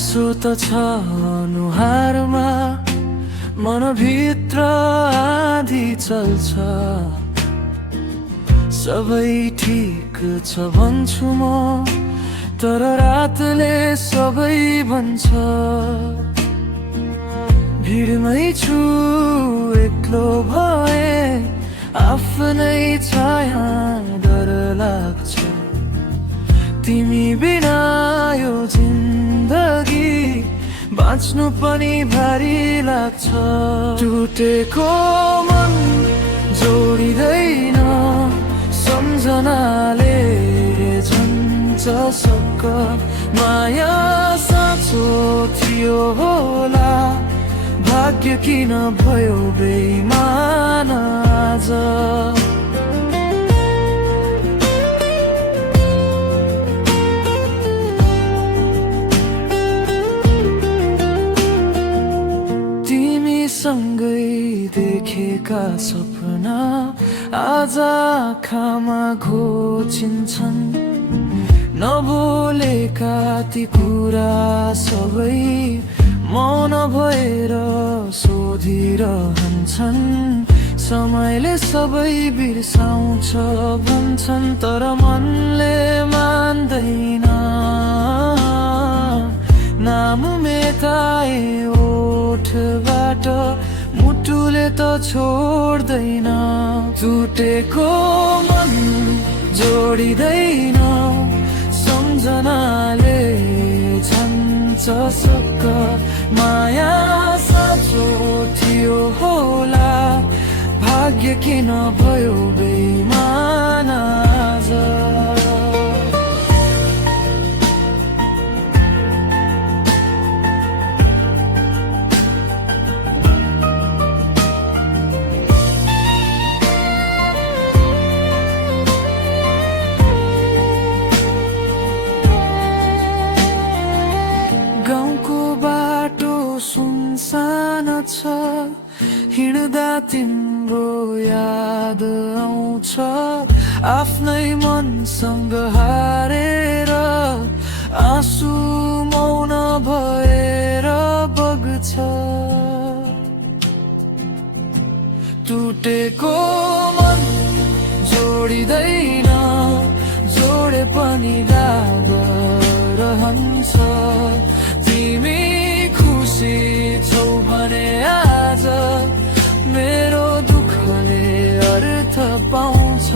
गुनासो त छ अनुहारमा, मनभित्र आँधी चल्छ। सबै ठिक छ भन्छु म, तर रातले सबै भन्छ। भिडमै छु एक्लो भए, आफ्नै छाया डर लाग्छ। तिमी बिना यो जिन्दगी बाँच्नु पनि भारी लाग्छ। टुटेको मन जोडिँदैन, सम्झनाले झन्छ सक्क। माया साँचो थियो होला, भाग्य किन भयो बेइमान आज। सँगै देखेका सपना आज आँखामा घोचिन्छन्। नबोलेका ती कुरा सबै मौन भएर सोधिरहन्छन्। समयले सबै बिर्साउँछ भन्छन्, तर मनले मान्दैन। नाम मेटाए ओठबाट, मुटुले त छोड्दैन। टुटेको मन जोडिँदैन, सम्झनाले झन्छ सक्क। माया साँचो थियो होला, भाग्य किन भयो बेइमान आज। गाउँको बाटो सुनसान छ, हिँड्दा तिम्रो याद आउँछ। आफ्नै मनसँग हारेर आँसु मौन भएर बग्छ। टुटेको मन जोडिँदैन, जोडे पनि दाग रहन्छ। तिमी खुसी छौ भने आज, मेरो दुःखले अर्थ पाउँछ।